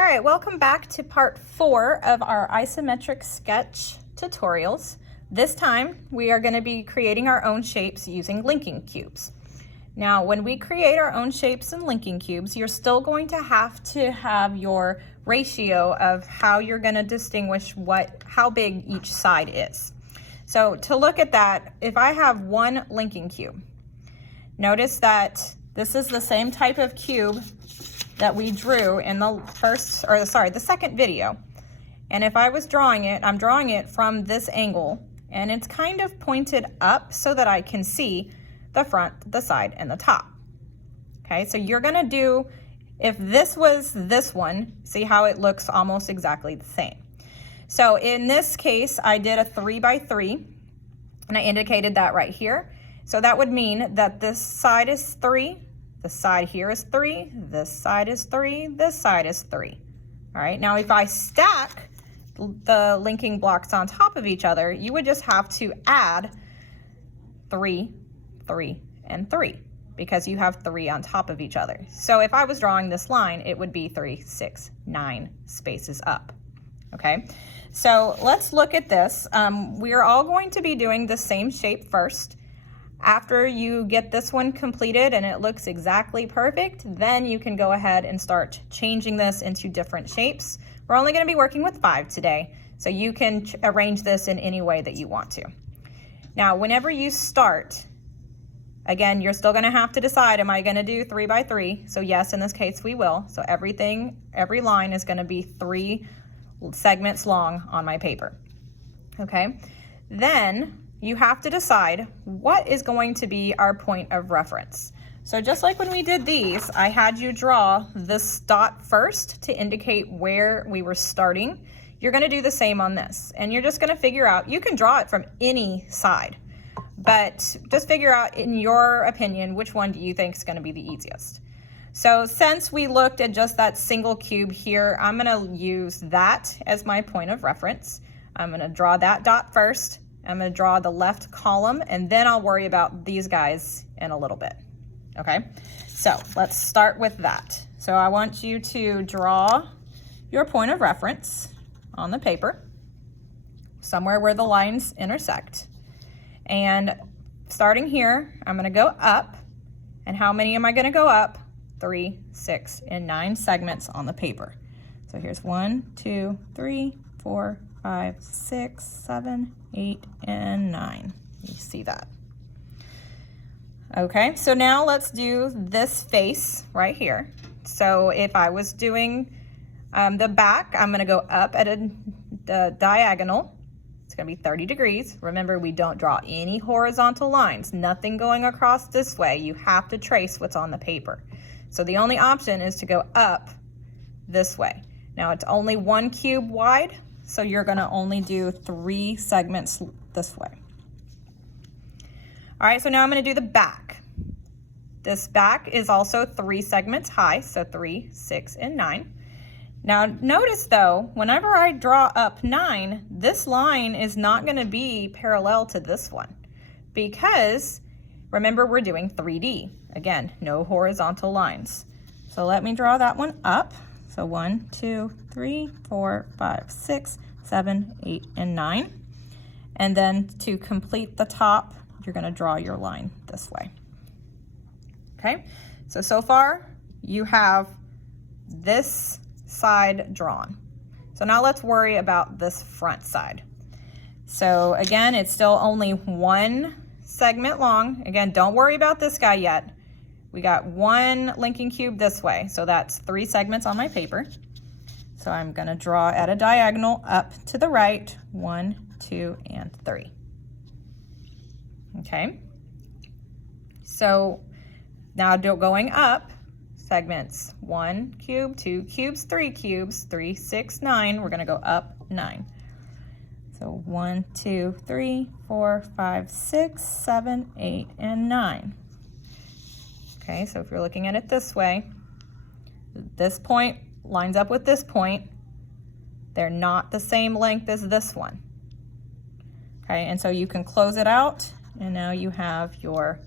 All right, welcome back to part 4 of our isometric sketch tutorials. This time we are going to be creating our own shapes using linking cubes. Now, when we create our own shapes in linking cubes, you're still going to have your ratio of how you're going to distinguish how big each side is. So to look at that, if I have one linking cube, notice that this is the same type of cube that we drew in the second video. And if I was drawing it, I'm drawing it from this angle, and it's kind of pointed up so that I can see the front, the side, and the top. Okay, so you're gonna do, if this was this one, see how it looks almost exactly the same. So in this case, I did a 3 by 3, and I indicated that right here. So that would mean that this side is 3, the side here is 3, this side is 3, this side is 3. All right, now if I stack the linking blocks on top of each other, you would just have to add 3, 3, and 3, because you have 3 on top of each other. So if I was drawing this line, it would be 3, 6, 9 spaces up. Okay, so let's look at this. We're all going to be doing the same shape first. After you get this one completed and it looks exactly perfect, then you can go ahead and start changing this into different shapes. We're only going to be working with 5 today, so you can arrange this in any way that you want to. Now, whenever you start, again, you're still going to have to decide, am I going to do 3 by 3? So yes, in this case we will. So every line is going to be 3 segments long on my paper. Okay, then you have to decide what is going to be our point of reference. So just like when we did these, I had you draw this dot first to indicate where we were starting. You're going to do the same on this, and you're just going to figure out, you can draw it from any side, but just figure out, in your opinion, which one do you think is going to be the easiest. So since we looked at just that single cube here, I'm going to use that as my point of reference. I'm going to draw that dot first. I'm going to draw the left column, and then I'll worry about these guys in a little bit. Okay, so let's start with that. So I want you to draw your point of reference on the paper, somewhere where the lines intersect. And starting here, I'm going to go up. And how many am I going to go up? 3, 6, and 9 segments on the paper. So here's 1, 2, 3, 4, 5, 6, 7, 8, and 9. You see that? Okay, so now let's do this face right here. So if I was doing the back, I'm going to go up at the diagonal. It's going to be 30 degrees. Remember, we don't draw any horizontal lines, nothing going across this way. You have to trace what's on the paper. So the only option is to go up this way. Now it's only 1 cube wide, so you're going to only do 3 segments this way. All right, so now I'm going to do the back. This back is also 3 segments high, so 3, 6, and 9. Now notice though, whenever I draw up 9, this line is not going to be parallel to this one, because remember, we're doing 3D. Again, no horizontal lines. So let me draw that one up. So 1, 2, 3, 4, 5, 6, 7, 8, and 9. And then to complete the top, you're going to draw your line this way. Okay, so far you have this side drawn. So now let's worry about this front side. So again, it's still only 1 segment long. Again, don't worry about this guy yet. We got 1 linking cube this way, so that's 3 segments on my paper. So I'm going to draw at a diagonal up to the right, 1, 2, and 3. Okay, so now going up, segments 1 cube, 2 cubes, 3 cubes, 3, 6, 9. We're going to go up 9. So 1, 2, 3, 4, 5, 6, 7, 8, and 9. Okay, so if you're looking at it this way, this point lines up with this point. They're not the same length as this one. Okay, and so you can close it out, and now you have your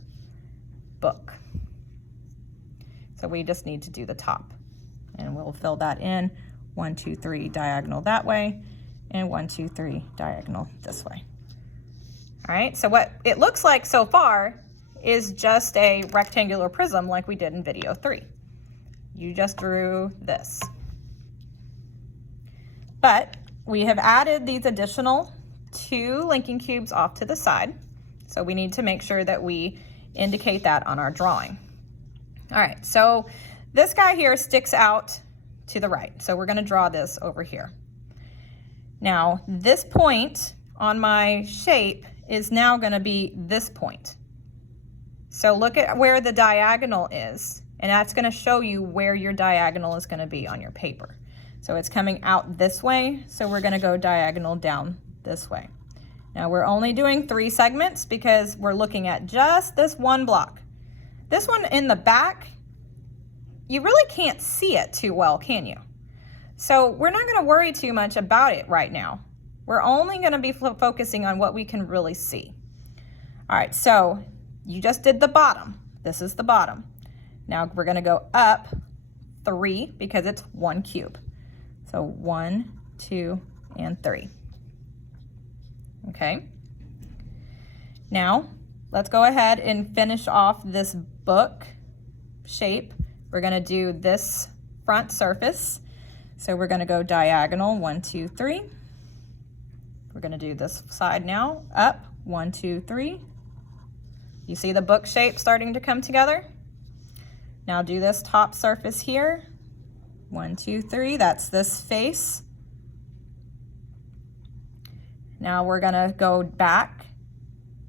book. So we just need to do the top, and we'll fill that in 1, 2, 3 diagonal that way, and 1, 2, 3 diagonal this way. All right, so what it looks like so far is just a rectangular prism like we did in video 3. You just drew this. But we have added these additional 2 linking cubes off to the side. So we need to make sure that we indicate that on our drawing. All right, so this guy here sticks out to the right. So we're gonna draw this over here. Now, this point on my shape is now gonna be this point. So look at where the diagonal is, and that's gonna show you where your diagonal is gonna be on your paper. So it's coming out this way, so we're gonna go diagonal down this way. Now we're only doing 3 segments because we're looking at just this one block. This one in the back, you really can't see it too well, can you? So we're not gonna worry too much about it right now. We're only gonna be focusing on what we can really see. All right, so you just did the bottom. This is the bottom. Now we're gonna go up 3 because it's 1 cube. So 1, 2, and 3. Okay. Now let's go ahead and finish off this book shape. We're gonna do this front surface. So we're gonna go diagonal 1, 2, 3. We're gonna do this side now, up 1, 2, 3. You see the book shape starting to come together? Now do this top surface here. 1, 2, 3, that's this face. Now we're gonna go back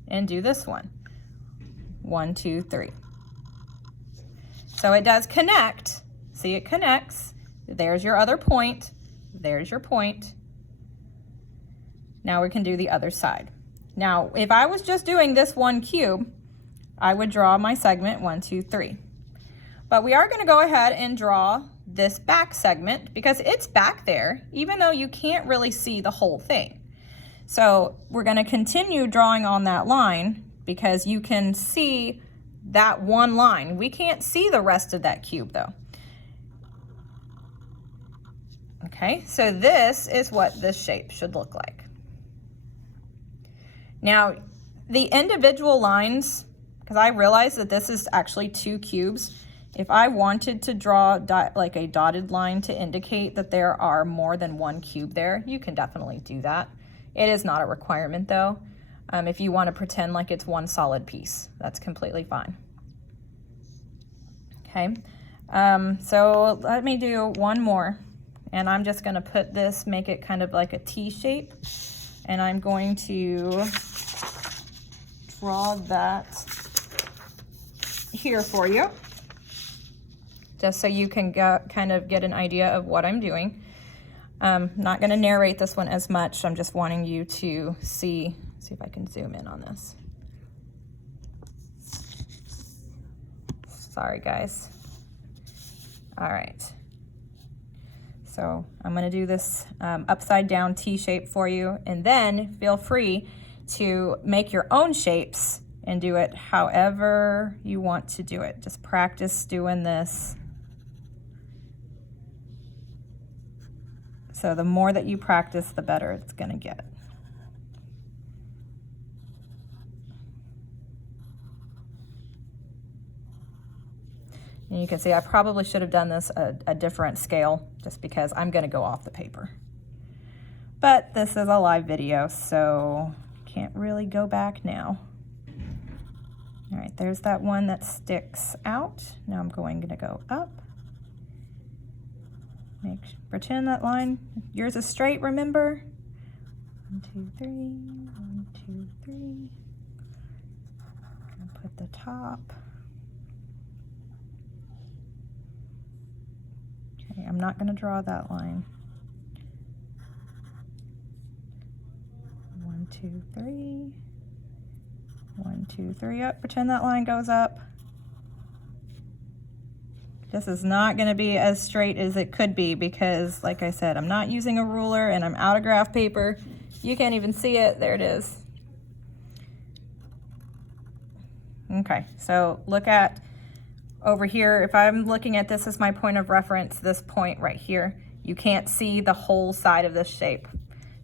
and do this one. 1, 2, 3. So it does connect. See, it connects. There's your other point. There's your point. Now we can do the other side. Now, if I was just doing this 1 cube, I would draw my segment 1, 2, 3. But we are gonna go ahead and draw this back segment because it's back there, even though you can't really see the whole thing. So we're gonna continue drawing on that line because you can see that one line. We can't see the rest of that cube though. Okay, so this is what this shape should look like. Now, the individual lines, because I realize that this is actually 2 cubes, if I wanted to draw like a dotted line to indicate that there are more than 1 cube there, you can definitely do that. It is not a requirement though. If you want to pretend like it's one solid piece, that's completely fine. Okay, so let me do one more. And I'm just going to put this, make it kind of like a T shape. And I'm going to draw that here for you, just so you can kind of get an idea of what I'm doing. Not going to narrate this one as much. I'm just wanting you to see if I can zoom in on this. Sorry, guys. All right. So I'm going to do this upside down T shape for you, and then feel free to make your own shapes and do it however you want to do it. Just practice doing this. So the more that you practice, the better it's going to get. And you can see I probably should have done this a different scale just because I'm going to go off the paper. But this is a live video, so can't really go back now. All right, there's that one that sticks out. Now I'm going to go up. Pretend that line, yours is straight, remember? 1, 2, 3, 1, 2, 3. I'll put the top. Okay, I'm not going to draw that line. 1, 2, 3. 1, 2, 3 up. Pretend that line goes up. This is not going to be as straight as it could be because, like I said, I'm not using a ruler and I'm out of graph paper. You can't even see it. There it is. Okay, so look at over here. If I'm looking at this as my point of reference, this point right here, you can't see the whole side of this shape.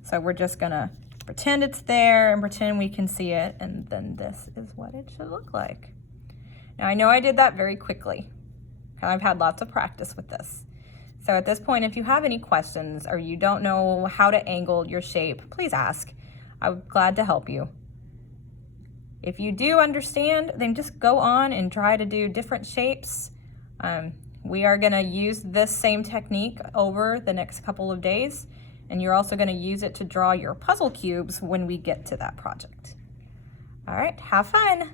So we're just gonna pretend it's there and pretend we can see it, and then this is what it should look like. Now I know I did that very quickly. I've had lots of practice with this. So at this point, if you have any questions or you don't know how to angle your shape, please ask. I'm glad to help you. If you do understand, then just go on and try to do different shapes. We are gonna use this same technique over the next couple of days, and you're also gonna use it to draw your puzzle cubes when we get to that project. All right, have fun.